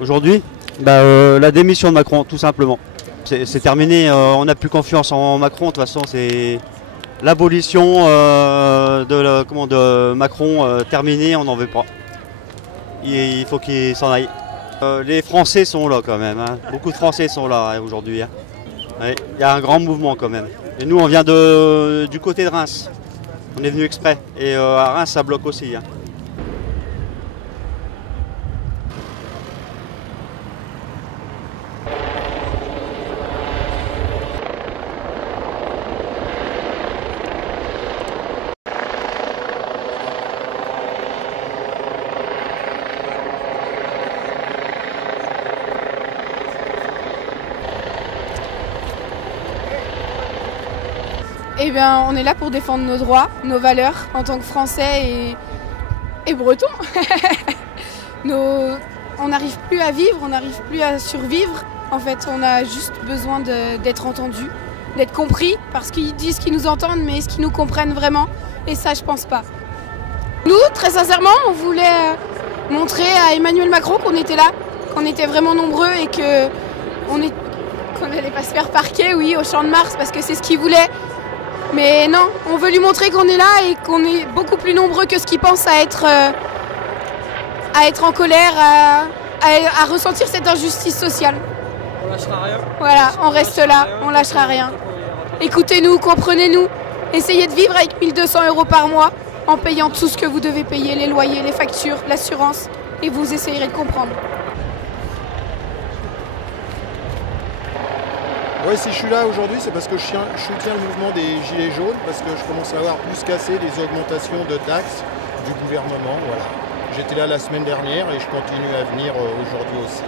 Aujourd'hui, la démission de Macron, tout simplement. C'est terminé, on n'a plus confiance en Macron, de toute façon c'est l'abolition de Macron terminée, on n'en veut pas. Il faut qu'il s'en aille. Les Français sont là quand même, hein. Beaucoup de Français sont là hein, aujourd'hui. Hein. Ouais, il y a un grand mouvement quand même. Et nous on vient du côté de Reims, on est venu exprès. Et à Reims ça bloque aussi. Hein. Eh bien, on est là pour défendre nos droits, nos valeurs en tant que Français et Bretons. On n'arrive plus à vivre, on n'arrive plus à survivre. En fait, on a juste besoin d'être entendu, d'être compris, parce qu'ils disent qu'ils nous entendent, mais est-ce qu'ils nous comprennent vraiment? Et ça, je pense pas. Nous, très sincèrement, on voulait montrer à Emmanuel Macron qu'on était là, qu'on était vraiment nombreux et qu'on n'allait pas se faire parquer, oui, au Champ de Mars, parce que c'est ce qu'il voulait. Mais non, on veut lui montrer qu'on est là et qu'on est beaucoup plus nombreux que ce qu'il pense à être en colère, à ressentir cette injustice sociale. On lâchera rien. Voilà, on reste là, on lâchera rien. Écoutez-nous, comprenez-nous. Essayez de vivre avec 1 200 € par mois en payant tout ce que vous devez payer, les loyers, les factures, l'assurance, et vous essayerez de comprendre. Oui, si je suis là aujourd'hui, c'est parce que je soutiens le mouvement des Gilets jaunes, parce que je commence à avoir plus cassé des augmentations de taxes du gouvernement. Voilà. J'étais là la semaine dernière et je continue à venir aujourd'hui aussi.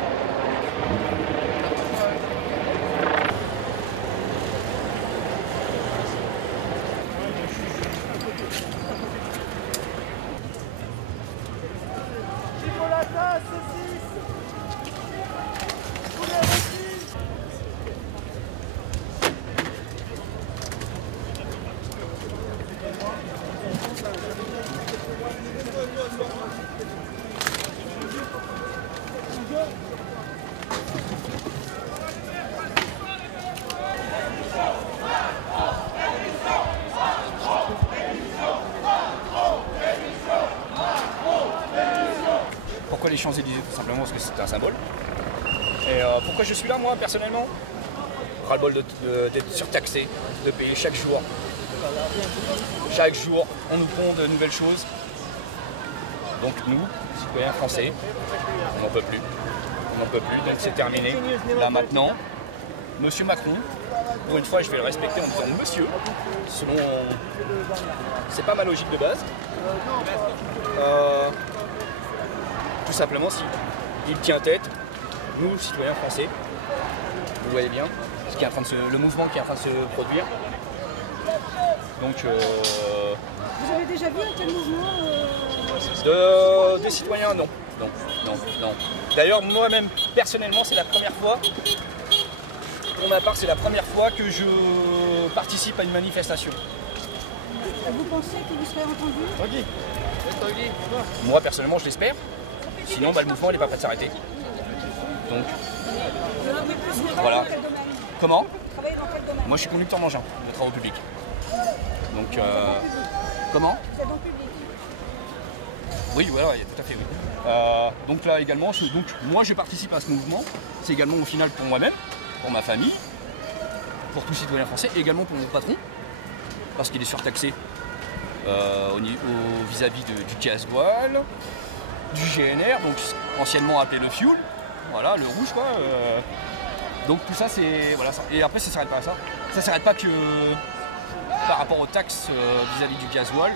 Pourquoi les Champs-Élysées? Tout simplement parce que c'est un symbole. Et pourquoi je suis là, moi, personnellement? Ras-le-bol d'être surtaxé, de payer chaque jour. Chaque jour, on nous pond de nouvelles choses. Donc nous, citoyens français, on n'en peut plus. On n'en peut plus, donc c'est terminé. Là maintenant, Monsieur Macron, pour une fois je vais le respecter en disant monsieur, selon... C'est pas ma logique de base. Tout simplement, il tient tête, nous, citoyens français, vous voyez bien, le mouvement qui est en train de se produire. Donc, Vous avez déjà vu un tel mouvement des citoyens, non. Non. D'ailleurs, moi-même, personnellement, c'est la première fois, pour ma part, c'est la première fois que je participe à une manifestation. Vous pensez que vous serez entendu? Moi, personnellement, je l'espère. Sinon, le mouvement n'est pas prêt de s'arrêter. Donc, voilà. Comment? Moi, je suis conducteur d'engin de travaux publics. Donc, comment? Oui, voilà, tout à fait, oui. Donc là également, moi, je participe à ce mouvement. C'est également au final pour moi-même, pour ma famille, pour tous citoyens français, et également pour mon patron, parce qu'il est surtaxé vis-à-vis du gasoil, du GNR, donc anciennement appelé le fuel, voilà, le rouge quoi. Donc tout ça c'est... Voilà, ça. Et après ça ne s'arrête pas à ça. Ça ne s'arrête pas que par rapport aux taxes vis-à-vis du gasoil.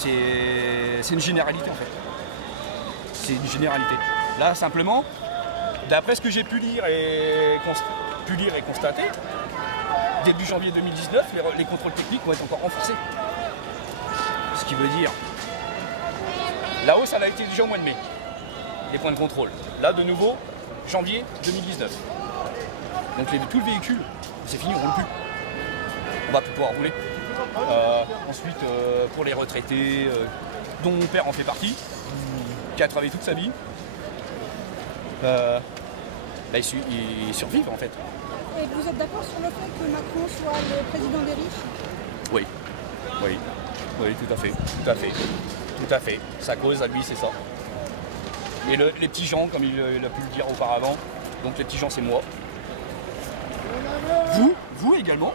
C'est une généralité en fait. C'est une généralité. Là simplement, d'après ce que j'ai pu lire et constater, début janvier 2019, les contrôles techniques vont être encore renforcés. Ce qui veut dire, la hausse, elle a été déjà au mois de mai, les points de contrôle. Là, de nouveau, janvier 2019. Donc tout le véhicule, c'est fini, on ne roule plus. On va plus pouvoir rouler. Ensuite, pour les retraités, dont mon père en fait partie, qui a travaillé toute sa vie, ils survivent en fait. Et vous êtes d'accord sur le fait que Macron soit le président des riches? Oui, oui, oui, tout à fait, tout à fait, tout à fait. Sa cause à lui, c'est ça. Et les petits gens, comme il a pu le dire auparavant, donc les petits gens, c'est moi. Vous également.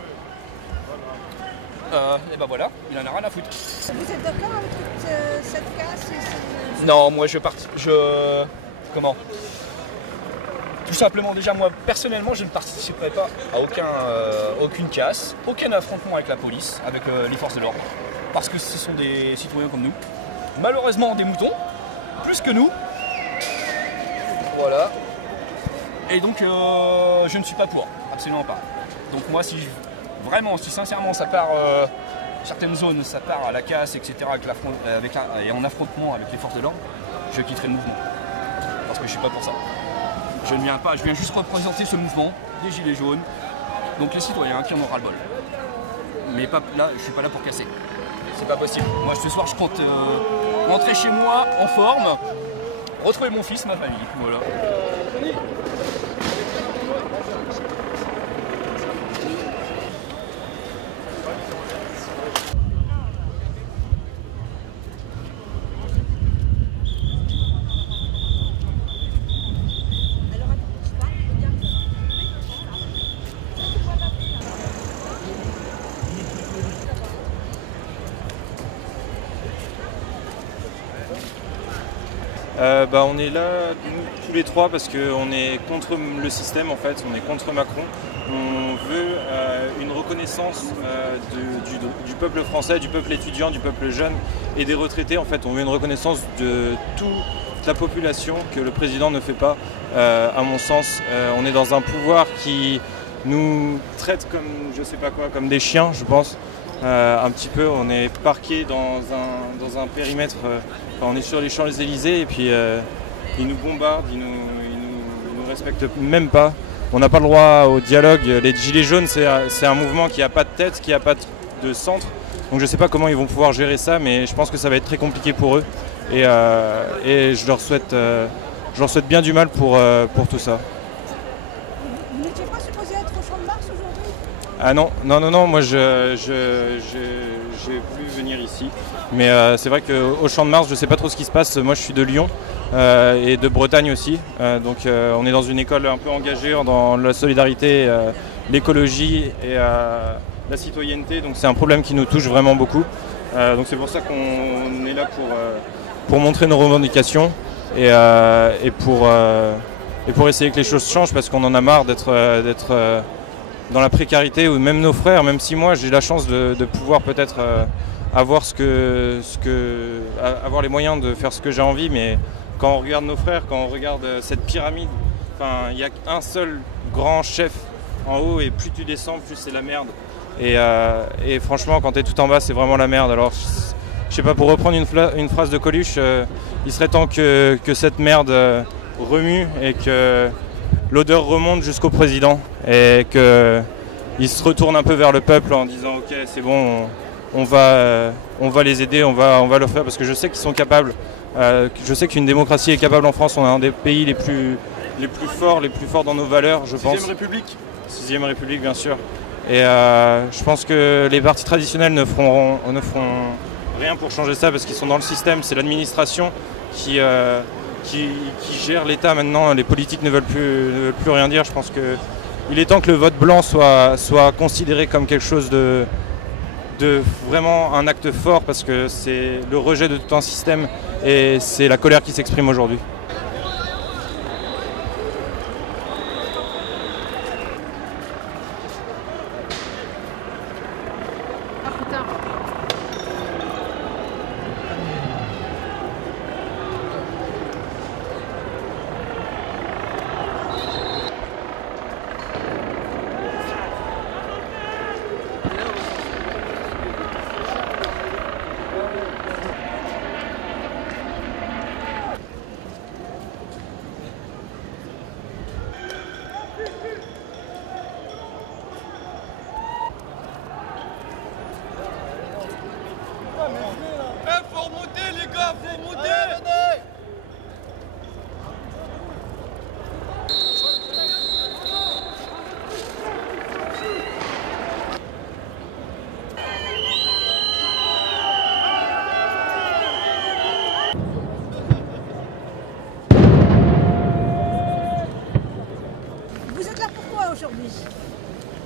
Et ben voilà, il en a rien à foutre. Vous êtes d'accord avec toute cette casse et Non, moi comment? Tout simplement, déjà moi personnellement, je ne participerai pas à aucune casse, aucun affrontement avec la police, avec les forces de l'ordre, parce que ce sont des citoyens comme nous. Malheureusement, des moutons, plus que nous. Voilà. Et donc, je ne suis pas pour, absolument pas. Donc moi, si sincèrement ça part, certaines zones, ça part à la casse, etc., et en affrontement avec les forces de l'ordre, je quitterai le mouvement. Parce que je ne suis pas pour ça. Je ne viens pas, je viens juste représenter ce mouvement des Gilets jaunes, donc les citoyens qui en auront ras-le-bol. Mais pas, là, je ne suis pas là pour casser. C'est pas possible. Moi, ce soir, je compte rentrer chez moi en forme, retrouver mon fils, ma famille. Voilà. On est là nous, tous les trois parce qu'on est contre le système en fait, on est contre Macron. On veut une reconnaissance du peuple français, du peuple étudiant, du peuple jeune et des retraités en fait. On veut une reconnaissance de toute la population que le président ne fait pas. À mon sens, on est dans un pouvoir qui nous traite comme je sais pas quoi, comme des chiens je pense. Un petit peu, on est parqué dans un périmètre, on est sur les Champs-Élysées et puis ils nous bombardent, ils nous respectent même pas. On n'a pas le droit au dialogue. Les Gilets jaunes, c'est un mouvement qui n'a pas de tête, qui n'a pas de centre. Donc je ne sais pas comment ils vont pouvoir gérer ça, mais je pense que ça va être très compliqué pour eux. Et je leur souhaite bien du mal pour tout ça. vous n'étiez pas supposé être au Champ de Mars aujourd'hui? Ah non, moi je pu venir ici. Mais c'est vrai qu'au Champ de Mars, je ne sais pas trop ce qui se passe. Moi je suis de Lyon et de Bretagne aussi. Donc on est dans une école un peu engagée dans la solidarité, l'écologie et la citoyenneté. Donc c'est un problème qui nous touche vraiment beaucoup. Donc c'est pour ça qu'on est là pour montrer nos revendications et pour essayer que les choses changent parce qu'on en a marre d'être dans la précarité, ou même nos frères, même si moi j'ai la chance de pouvoir peut-être avoir avoir les moyens de faire ce que j'ai envie, mais quand on regarde nos frères, quand on regarde cette pyramide, il n'y a qu'un seul grand chef en haut et plus tu descends, plus c'est la merde. Et franchement, quand tu es tout en bas, c'est vraiment la merde. Alors, je sais pas, pour reprendre une phrase de Coluche, il serait temps que cette merde remue et que l'odeur remonte jusqu'au président et qu'il se retourne un peu vers le peuple en disant ok, c'est bon, on va les aider, on va leur faire, parce que je sais qu'ils sont capables. Je sais qu'une démocratie est capable en France. On est un des pays les plus forts dans nos valeurs, je pense. 6ème République. 6ème République, bien sûr. Et je pense que les partis traditionnels ne feront rien pour changer ça parce qu'ils sont dans le système. C'est l'administration qui gère l'État maintenant. Les politiques ne veulent plus rien dire. Je pense qu'il est temps que le vote blanc soit considéré comme quelque chose de vraiment un acte fort, parce que c'est le rejet de tout un système et c'est la colère qui s'exprime aujourd'hui. aujourd'hui?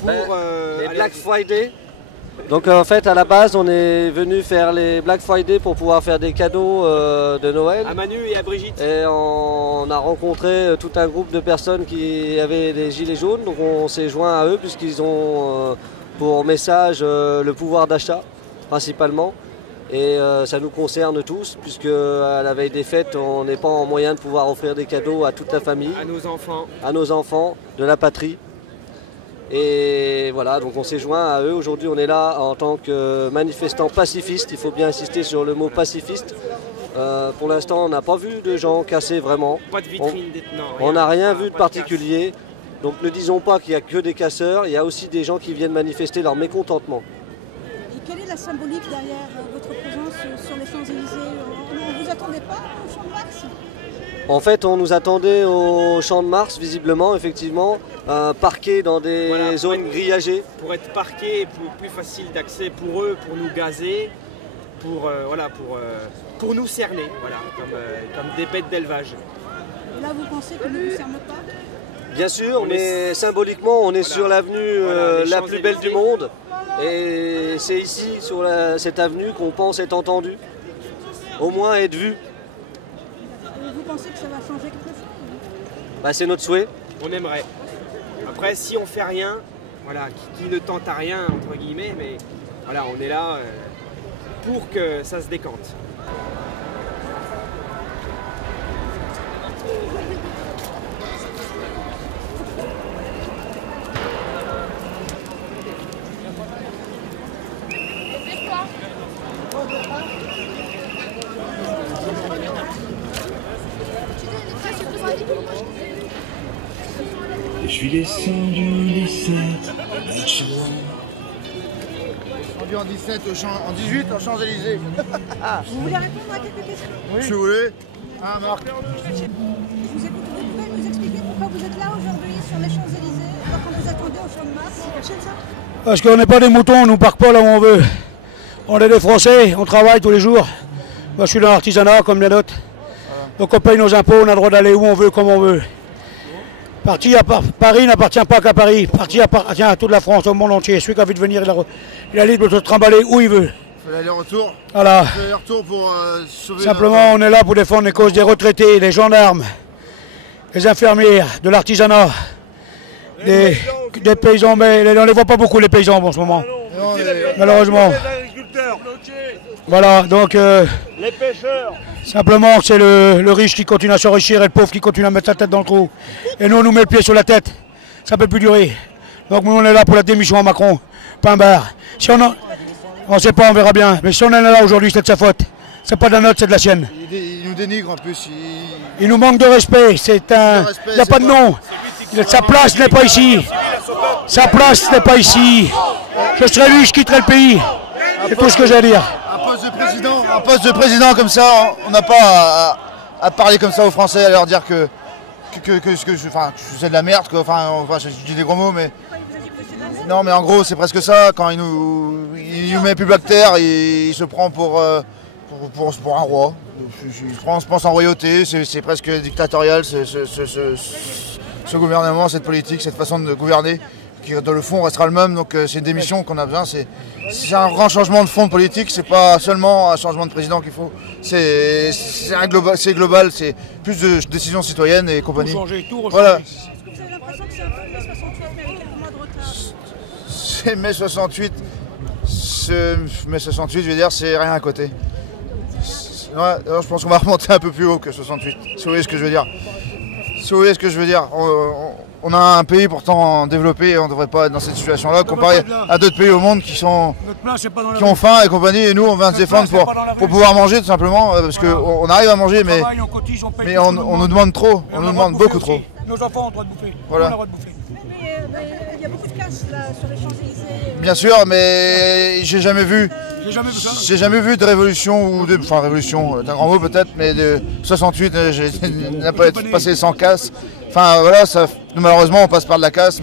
Pour les Black Friday. Donc en fait à la base on est venu faire les Black Friday pour pouvoir faire des cadeaux de Noël. À Manu et à Brigitte. Et on a rencontré tout un groupe de personnes qui avaient des gilets jaunes. Donc on s'est joint à eux puisqu'ils ont pour message le pouvoir d'achat principalement. Et ça nous concerne tous puisque à la veille des fêtes on n'est pas en moyen de pouvoir offrir des cadeaux à toute la famille. À nos enfants de la patrie. Et voilà, donc on s'est joint à eux. Aujourd'hui, on est là en tant que manifestants pacifistes. Il faut bien insister sur le mot pacifiste. Pour l'instant, on n'a pas vu de gens cassés vraiment. Pas de vitrine, on n'a rien vu de particulier. Donc ne disons pas qu'il n'y a que des casseurs. Il y a aussi des gens qui viennent manifester leur mécontentement. Et quelle est la symbolique derrière votre présence sur les Champs-Élysées? On ne vous attendait pas au Champ de Mars? En fait, on nous attendait au Champ de Mars, visiblement, effectivement, parqués dans des zones grillagées. Pour être parqués, plus facile d'accès pour eux, pour nous gazer, pour nous cerner, voilà, comme des bêtes d'élevage. Là, vous pensez qu'on ne vous cerne pas? Bien sûr, mais symboliquement, on est sur l'avenue la plus belle du monde. Et c'est ici, sur cette avenue, qu'on pense être entendu, au moins être vu. Vous pensez que ça va changer quelque chose? C'est notre souhait. On aimerait. Après, si on fait rien, voilà, qui ne tente à rien, entre guillemets, mais voilà, on est là pour que ça se décante. Je suis descendu en 17 Descendu en 17 en 18 aux Champs-Élysées. Vous voulez répondre à quelques questions? Oui. Si vous voulez. Ah, Marc. Je vous écoute. Vous pouvez nous expliquer pourquoi vous êtes là aujourd'hui sur les Champs-Élysées alors qu'on vous attendait au Champ de Mars? C'est caché ça? Parce qu'on n'est pas des moutons, on ne nous parque pas là où on veut. On est des Français, on travaille tous les jours. Moi je suis dans l'artisanat comme les autres. Donc on paye nos impôts, on a le droit d'aller où on veut, comme on veut. Paris n'appartient pas qu'à Paris, Paris appartient à toute la France, au monde entier. Celui qui a envie de venir, il a libre de se trimballer où il veut. Il fait l'aller-retour. Voilà. L'aller-retour pour sauver. Simplement, on est là pour défendre les causes des retraités, des gendarmes, des infirmières, de l'artisanat, des paysans. Mais on ne les voit pas beaucoup, les paysans, en ce moment. Malheureusement. Voilà, donc les pêcheurs. Simplement c'est le riche qui continue à s'enrichir et le pauvre qui continue à mettre sa tête dans le trou. Et nous on nous met le pied sur la tête, ça ne peut plus durer. Donc nous on est là pour la démission à Macron, pain barre. Si on ne sait pas, on verra bien. Mais si on est là aujourd'hui, c'est de sa faute. C'est pas de la nôtre, c'est de la sienne. Il nous dénigre en plus. Il nous manque de respect, il n'y a pas de nom. Sa place n'est pas ici. Sa place n'est pas ici. Je serais lui, je quitterai le pays. C'est tout ce que j'ai à dire. Un poste de président comme ça, on n'a pas à parler comme ça aux Français, à leur dire que c'est de la merde, enfin je dis des gros mots, mais non, mais en gros c'est presque ça. Quand il nous met plus Black Terre, il se prend pour un roi. On se pense en royauté, c'est presque dictatorial ce gouvernement, cette politique, cette façon de gouverner, qui dans le fond restera le même. Donc c'est une démission qu'on a besoin. C'est un grand changement de fond de politique, c'est pas seulement un changement de président qu'il faut, c'est global, c'est plus de décisions citoyennes et compagnie. Voilà. Est-ce que vous avez l'impression que c'est un peu mai 68 mais avec quelques mois de retard? C'est mai 68, mai 68, je veux dire, c'est rien à côté. Ouais, je pense qu'on va remonter un peu plus haut que 68, si vous voyez ce que je veux dire. Si vous voyez ce que je veux dire. On a un pays pourtant développé et on ne devrait pas être dans cette situation-là comparé à d'autres pays au monde qui ont faim et compagnie. Et nous, on vient se défendre pour pouvoir manger tout simplement. Parce qu'on arrive à manger, mais on nous demande trop. On nous demande beaucoup trop. Nos enfants ont le droit de bouffer. Voilà. Il y a beaucoup de casse là, sur les Champs-Élysées. Bien sûr, mais j'ai jamais vu de révolution enfin révolution, c'est un grand mot peut-être, mais de 68, il n'a pas été passé sans casse. Enfin voilà, malheureusement on passe par de la casse,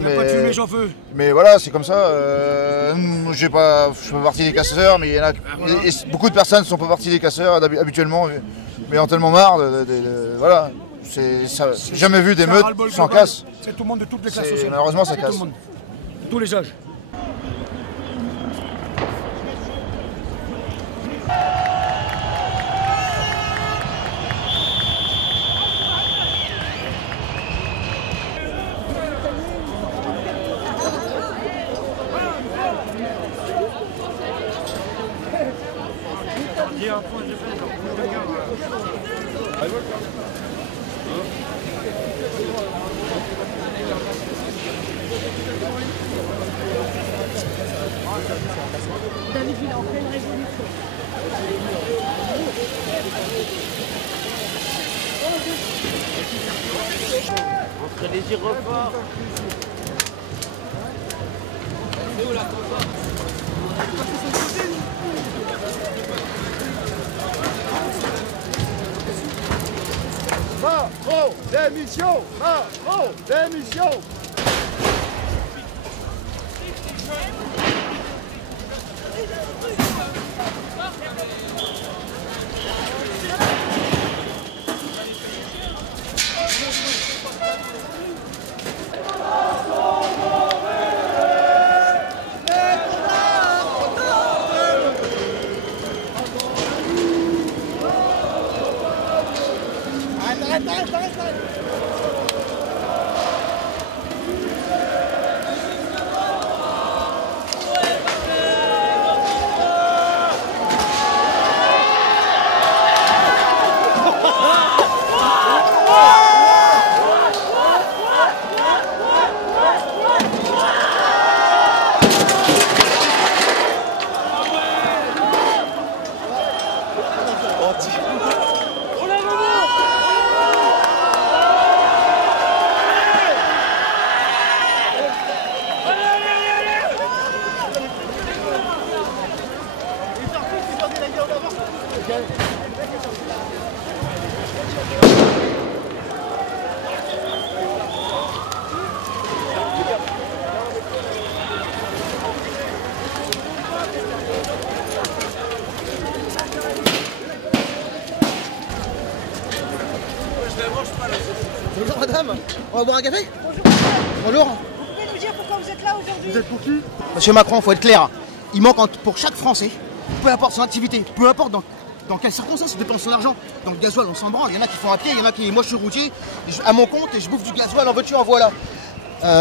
mais voilà, c'est comme ça. Je fais pas partie des casseurs, mais beaucoup de personnes ne sont pas partie des casseurs habituellement, mais ont tellement marre voilà. J'ai jamais vu d'émeute sans casse. C'est tout le monde de toutes les classes sociales. Malheureusement, ça casse. Tout le monde. Tous les âges. David, il est en pleine révolution. Entre les gyrophares. C'est où la combat? Macron, démission! Macron, démission! Bonjour madame, on va boire un café? Bonjour. Vous pouvez nous dire pourquoi vous êtes là aujourd'hui? Vous êtes pour qui? Monsieur Macron, il faut être clair, il manque pour chaque Français, peu importe son activité, peu importe dans quelles circonstances il dépense son argent. Dans le gasoil, on s'en branle, il y en a qui font à pied, il y en a qui... Moi je suis routier, à mon compte et je bouffe du gasoil en voiture, en voilà.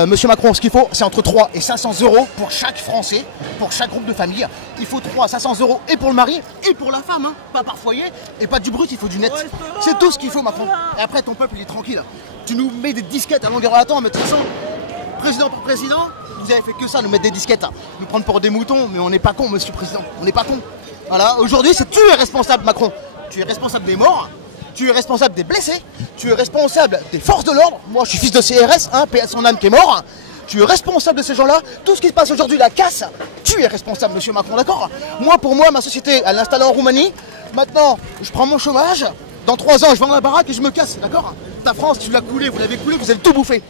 Monsieur Macron, ce qu'il faut, c'est entre 3 et 500 euros pour chaque Français, pour chaque groupe de famille. Il faut 3 à 500 euros et pour le mari et pour la femme, hein. Pas par foyer et pas du brut, il faut du net. C'est tout ce qu'il faut, Macron. Et après, ton peuple, il est tranquille. Tu nous mets des disquettes à longueur de temps, mais de toute façon, président pour président, vous avez fait que ça, nous mettre des disquettes, hein. Nous prendre pour des moutons, mais on n'est pas con, monsieur le président. On n'est pas con. Voilà, aujourd'hui, c'est tu es responsable, Macron. Tu es responsable des morts. Tu es responsable des blessés, tu es responsable des forces de l'ordre. Moi, je suis fils de CRS, hein, paix à son âme qui est mort. Tu es responsable de ces gens-là. Tout ce qui se passe aujourd'hui, la casse, tu es responsable, monsieur Macron, d'accord? Moi, pour moi, ma société, elle l'installe en Roumanie. Maintenant, je prends mon chômage. Dans 3 ans, je vends la baraque et je me casse, d'accord? Ta France, tu l'as coulée, vous l'avez coulée, vous avez tout bouffé.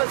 Ouais,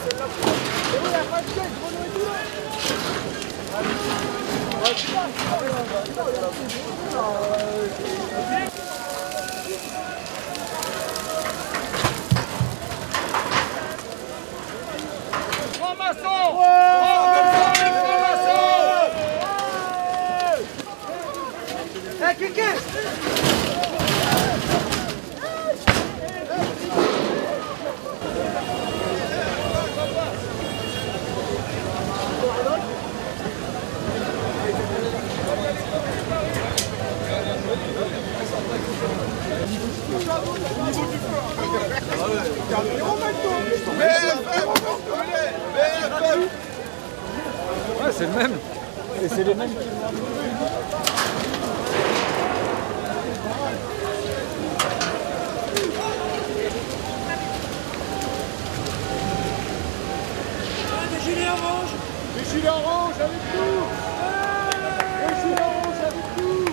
c'est le même. Et c'est les mêmes qui Les gilets orange! Les gilets orange avec nous! Les gilets orange avec nous!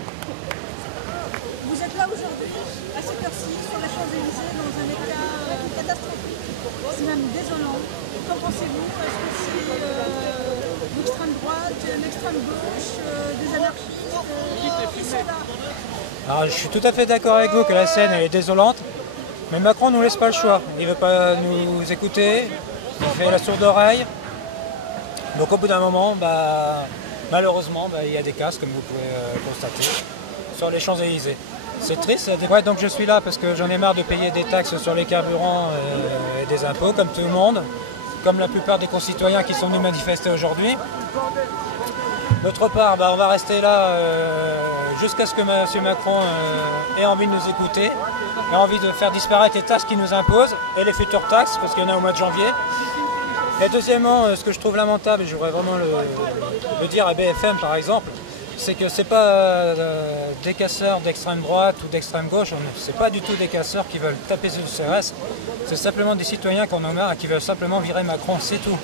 Vous êtes là aujourd'hui, à cette heure-ci, sur les Champs-Élysées, dans un état catastrophique. C'est même désolant. Qu'en pensez-vous? Est-ce que c'est l'extrême droite, l'extrême gauche, des anarchistes qui sont là? Alors, je suis tout à fait d'accord avec vous que la scène elle est désolante, mais Macron ne nous laisse pas le choix. Il ne veut pas nous écouter, il fait la sourde oreille. Donc au bout d'un moment, malheureusement, il y a des casses, comme vous pouvez constater, sur les Champs-Élysées. C'est triste. Ouais, donc je suis là parce que j'en ai marre de payer des taxes sur les carburants et des impôts, comme tout le monde, comme la plupart des concitoyens qui sont venus manifester aujourd'hui. D'autre part, on va rester là jusqu'à ce que M. Macron ait envie de nous écouter, ait envie de faire disparaître les taxes qu'il nous impose et les futures taxes, parce qu'il y en a au mois de janvier. Et deuxièmement, ce que je trouve lamentable, et je voudrais vraiment le dire à BFM par exemple, c'est que c'est pas des casseurs d'extrême droite ou d'extrême gauche, c'est pas du tout des casseurs qui veulent taper sur le CRS, c'est simplement des citoyens qu'on en a marre et qui veulent simplement virer Macron, c'est tout.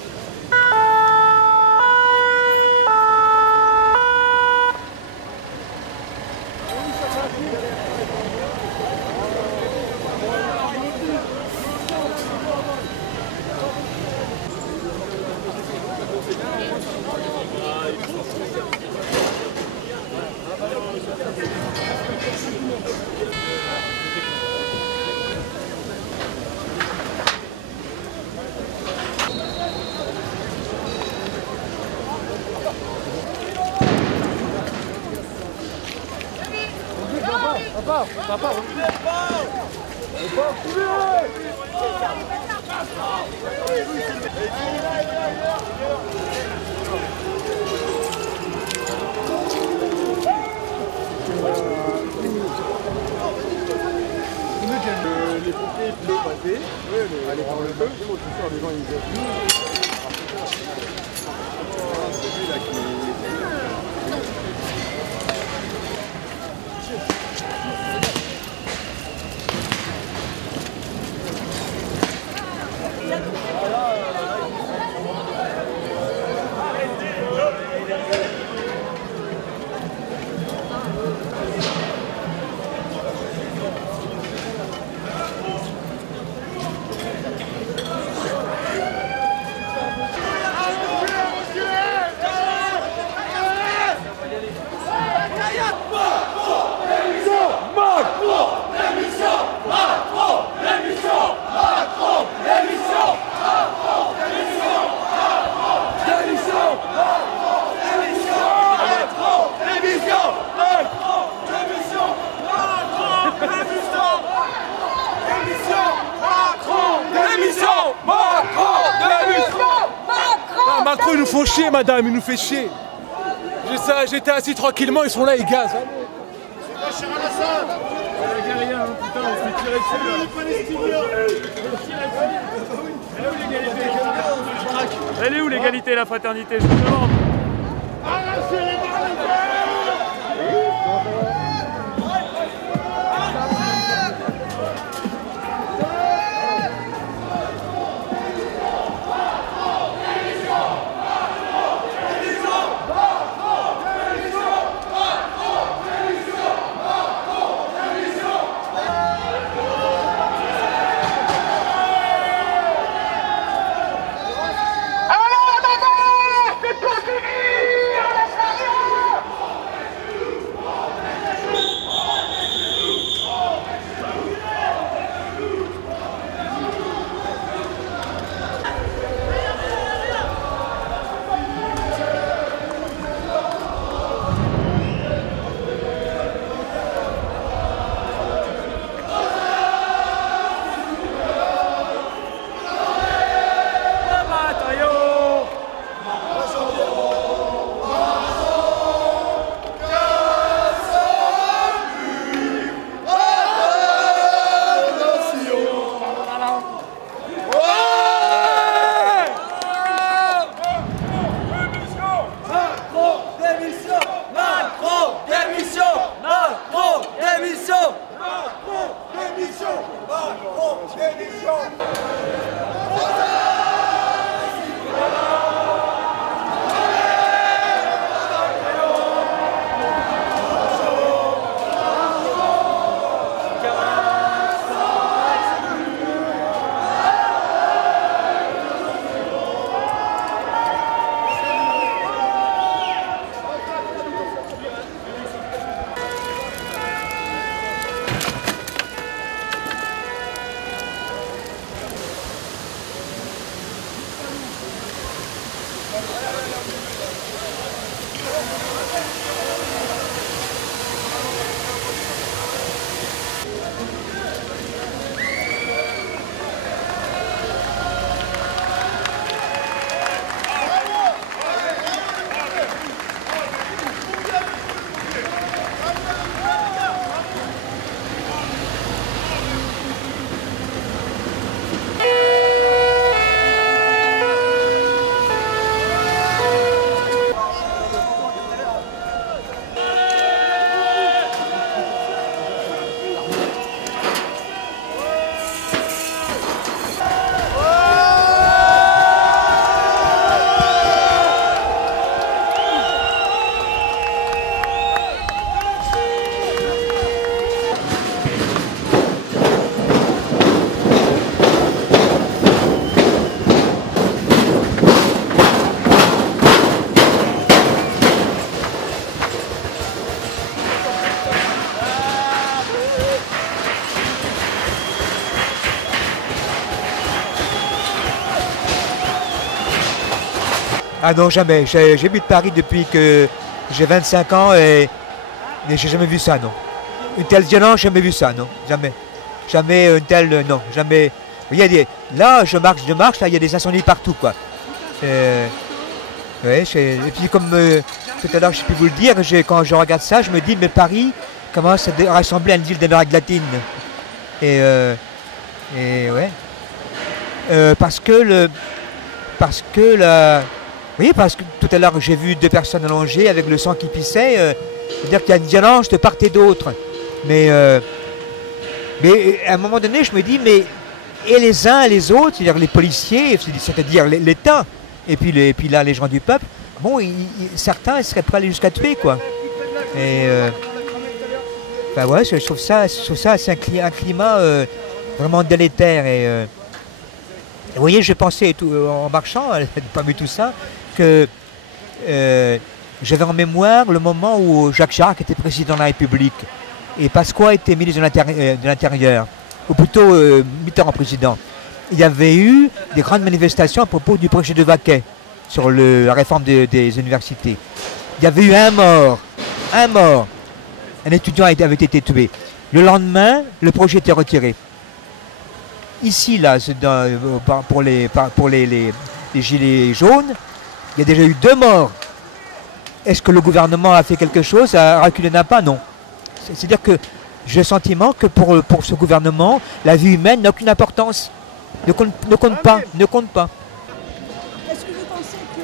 Les pompiers peuvent passer, aller voir le feu. Ce soir, les gens ils disaient Macron, ils nous font chier, madame, ils nous fait chier. J'étais assis tranquillement, ils sont là, ils gazent. Bachar al-Assad! Algériens, putain, on se fait tirer dessus là. Elle est où l'égalité et la fraternité, je vous demande? Ah non, jamais. J'habite Paris depuis que j'ai 25 ans et j'ai jamais vu ça, non. Une telle violence, jamais vu ça, non. Jamais. Jamais une telle, non, jamais. Il y a des, là, je marche, là, il y a des incendies partout, quoi. Ouais, et puis comme tout à l'heure, je sais plus vous le dire, quand je regarde ça, je me dis, mais Paris commence à ressembler à une ville d'Amérique latine. Et ouais. Parce que tout à l'heure j'ai vu deux personnes allongées avec le sang qui pissait, c'est-à-dire qu'il y a une violence de part et d'autre. Mais à un moment donné, je me dis, mais et les uns et les autres, c'est-à-dire les policiers, c'est-à-dire l'État, et puis là les gens du peuple, bon, certains ils seraient prêts à aller jusqu'à tuer, quoi. Et enfin ouais, je trouve ça c'est un climat vraiment délétère. Et vous voyez, j'ai pensé en marchant, pas vu tout ça, que j'avais en mémoire le moment où Jacques Chirac était président de la République et Pasqua était ministre de l'Intérieur, ou plutôt Mitterrand président. Il y avait eu des grandes manifestations à propos du projet de Vaquet sur la réforme des universités. Il y avait eu un mort, un étudiant avait été tué. Le lendemain, le projet était retiré. Ici, là, pour les gilets jaunes, il y a déjà eu 2 morts. Est-ce que le gouvernement a fait quelque chose, a reculé d'un pas? Non. C'est-à-dire que j'ai le sentiment que pour ce gouvernement, la vie humaine n'a aucune importance. Ne compte pas. Est-ce que vous pensez que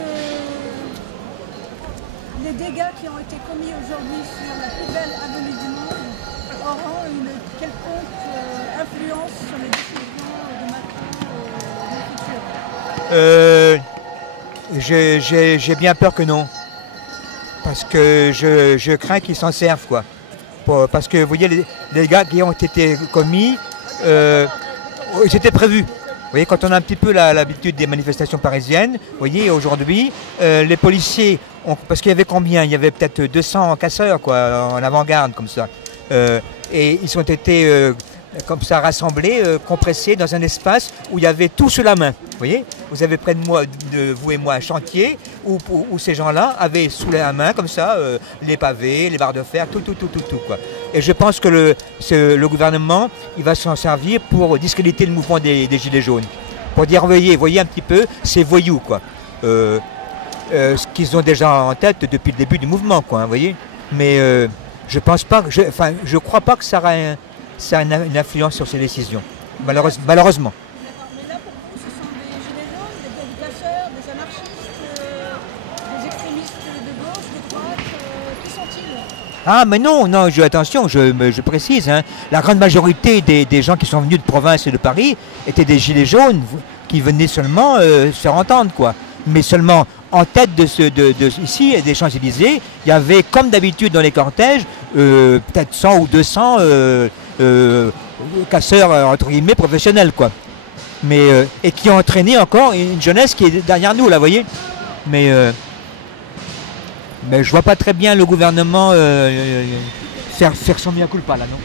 les dégâts qui ont été commis aujourd'hui sur la plus belle avenue du monde auront une quelconque influence sur les décisions de Macron dans le futur? J'ai bien peur que non. Parce que je crains qu'ils s'en servent, quoi. Parce que vous voyez, les dégâts qui ont été commis, c'était prévu. Vous voyez, quand on a un petit peu l'habitude des manifestations parisiennes, vous voyez, aujourd'hui, les policiers, parce qu'il y avait combien? Il y avait peut-être 200 casseurs, quoi, en avant-garde, comme ça. Et ils ont été comme ça rassemblés, compressés dans un espace où il y avait tout sous la main. Vous voyez, vous avez près de moi, vous et moi, un chantier où ces gens-là avaient sous la main, comme ça, les pavés, les barres de fer, tout, quoi. Et je pense que le gouvernement, il va s'en servir pour discréditer le mouvement des Gilets jaunes. Pour dire, voyez un petit peu, ces voyous, quoi. Ce qu'ils ont déjà en tête depuis le début du mouvement, quoi, vous voyez. Mais je pense pas, je crois pas que ça aura une influence sur ces décisions, malheureusement. Mais là, pour vous, ce sont des gilets jaunes, des casseurs, des anarchistes, des extrémistes de gauche, de droite, qui sont-ils? Ah, mais non, attention, je précise, hein, la grande majorité des gens qui sont venus de province et de Paris étaient des gilets jaunes qui venaient seulement se faire entendre, quoi. Mais seulement en tête ici, des Champs-Élysées, il y avait, comme d'habitude dans les cortèges, peut-être 100 ou 200 casseurs, entre guillemets, professionnels, quoi. Mais, et qui ont entraîné encore une jeunesse qui est derrière nous, là, vous voyez. Mais je vois pas très bien le gouvernement faire son mea culpa, là, non.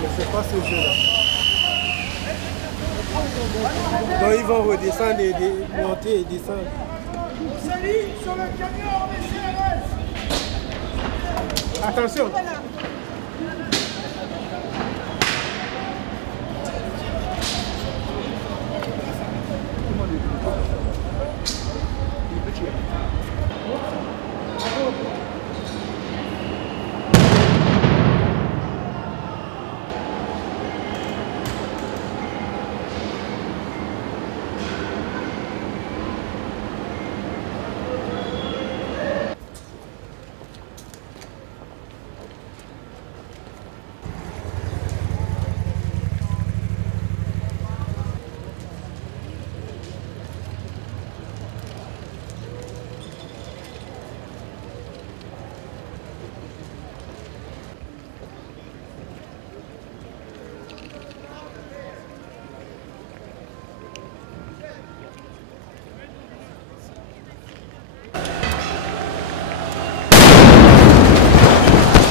Je sais pas ce jeu-là. Donc ils vont redescendre et monter et descendre. Salut sur le camion, CRS. Attention.